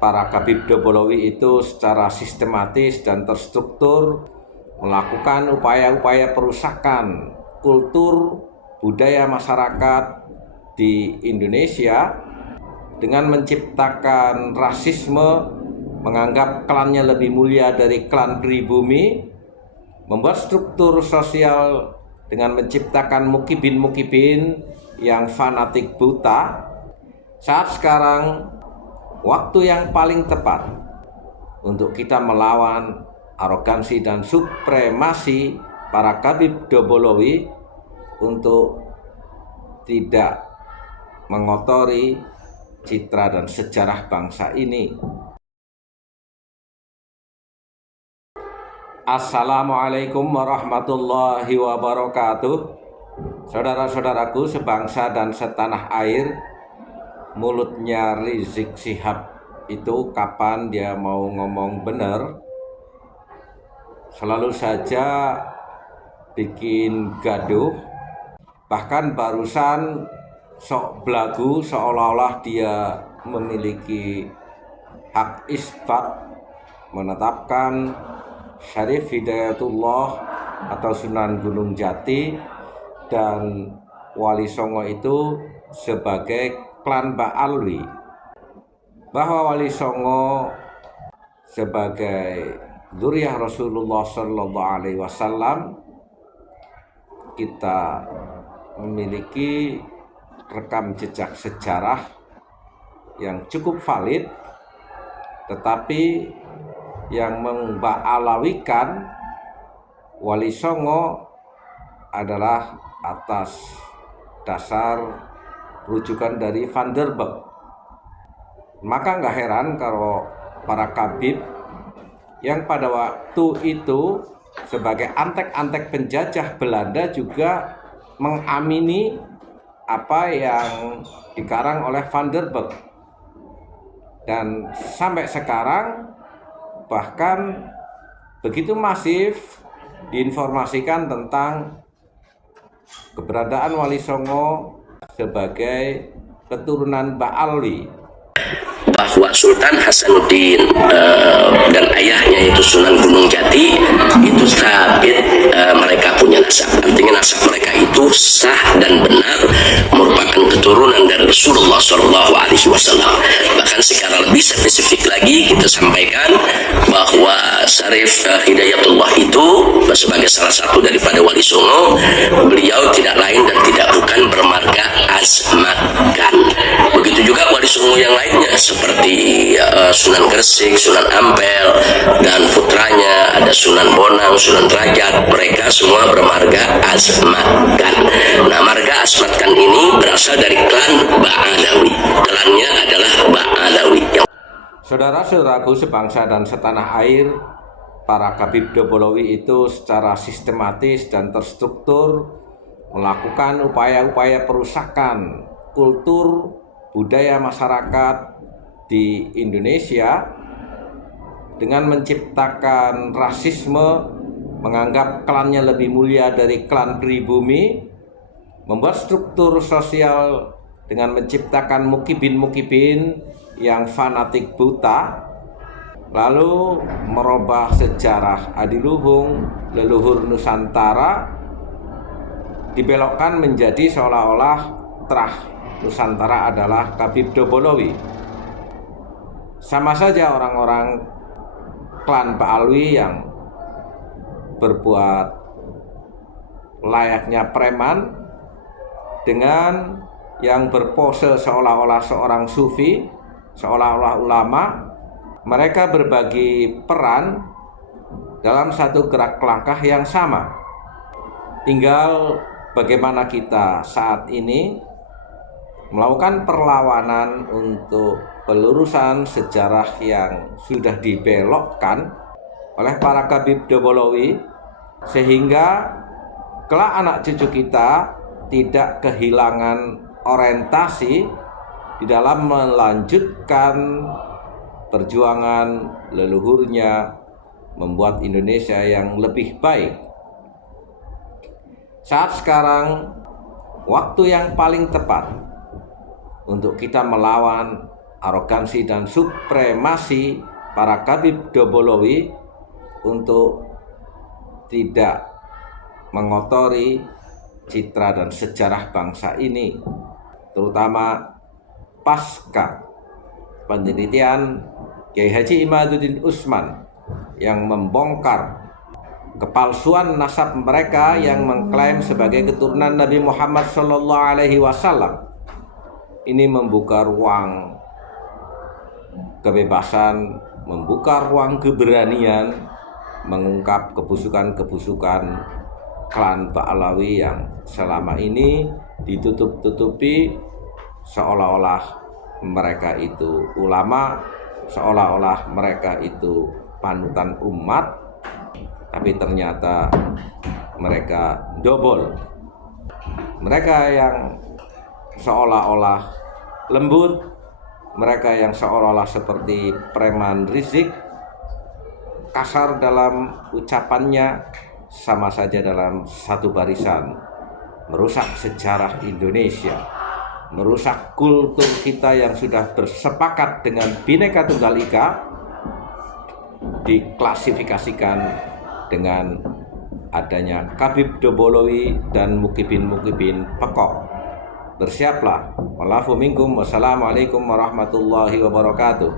para Khabib Dobolowi itu secara sistematis dan terstruktur melakukan upaya-upaya perusakan kultur budaya masyarakat di Indonesia dengan menciptakan rasisme, menganggap klannya lebih mulia dari klan pribumi, membuat struktur sosial dengan menciptakan mukibin-mukibin yang fanatik buta. Saat sekarang waktu yang paling tepat untuk kita melawan arogansi dan supremasi para Khabib Dobolowi untuk tidak mengotori citra dan sejarah bangsa ini. Assalamualaikum warahmatullahi wabarakatuh. Saudara-saudaraku sebangsa dan setanah air, mulutnya Rizik Syihab itu kapan dia mau ngomong benar selalu saja bikin gaduh. Bahkan barusan sok belagu seolah-olah dia memiliki hak isbat menetapkan Syarif Hidayatullah atau Sunan Gunung Jati dan Wali Songo itu sebagai klan Ba'alwi, bahwa Wali Songo sebagai dzurriyyah Rasulullah Sallallahu Alaihi Wasallam. Kita memiliki rekam jejak sejarah yang cukup valid, tetapi yang memba'alawikan Wali Songo adalah atas dasar rujukan dari Van der Burg. Maka nggak heran kalau para Khabib yang pada waktu itu sebagai antek-antek penjajah Belanda juga mengamini apa yang dikarang oleh Van der Burg. Dan sampai sekarang bahkan begitu masif diinformasikan tentang keberadaan Wali Songo sebagai keturunan Ba'alwi, bahwa Sultan Hasanuddin dan ayahnya itu Sunan Gunung Jati itu sabit, mereka punya nasab, artinya nasab mereka itu sah dan benar merupakan keturunan dari Rasulullah Shallallahu Alaihi Wasallam. Bahkan secara lebih spesifik lagi kita sampaikan bahwa Syarif Hidayatullah itu sebagai salah satu daripada Wali Songo, beliau tidak lain dan tidak bukan bermarga Azmakan. Begitu juga Wali Songo yang lainnya seperti Sunan Gresik, Sunan Ampel, dan putranya ada Sunan Bonang, Sunan Derajat. Mereka semua bermarga Azmatkan. Nah, marga Azmatkan ini berasal dari klan Ba'alawi. Klannya adalah Ba'alawi. Saudara-saudaraku sebangsa dan setanah air, para Khabib Dobolowi itu secara sistematis dan terstruktur melakukan upaya-upaya perusakan kultur budaya masyarakat di Indonesia dengan menciptakan rasisme, menganggap klannya lebih mulia dari klan pribumi, membuat struktur sosial dengan menciptakan mukibin-mukibin yang fanatik buta, lalu merubah sejarah adiluhung leluhur Nusantara, dibelokkan menjadi seolah-olah terah Nusantara adalah Khabib Dobolowi. Sama saja orang-orang klan Ba'alwi yang berbuat layaknya preman dengan yang berpose seolah-olah seorang sufi, seolah-olah ulama. Mereka berbagi peran dalam satu gerak langkah yang sama. Tinggal bagaimana kita saat ini melakukan perlawanan untuk pelurusan sejarah yang sudah dibelokkan oleh para Khabib Dobolowi, sehingga kelak anak cucu kita tidak kehilangan orientasi di dalam melanjutkan perjuangan leluhurnya membuat Indonesia yang lebih baik. Saat sekarang waktu yang paling tepat untuk kita melawan arogansi dan supremasi para Khabib Dobolowi untuk tidak mengotori citra dan sejarah bangsa ini, terutama pasca penelitian Kiai Haji Imaduddin Usman yang membongkar kepalsuan nasab mereka yang mengklaim sebagai keturunan Nabi Muhammad SAW. Ini membuka ruang kebebasan, membuka ruang keberanian mengungkap kebusukan-kebusukan klan Ba'alawi yang selama ini ditutup-tutupi seolah-olah mereka itu ulama, seolah-olah mereka itu panutan umat, tapi ternyata mereka dobol. Mereka yang seolah-olah lembut, mereka yang seolah-olah seperti preman Rizik, kasar dalam ucapannya, sama saja dalam satu barisan merusak sejarah Indonesia, merusak kultur kita yang sudah bersepakat dengan Bhinneka Tunggal Ika, diklasifikasikan dengan adanya Khabib Dobolowi dan Mukibin Pekok. Bersiaplah. Wallahualam. Wassalamualaikum warahmatullahi wabarakatuh.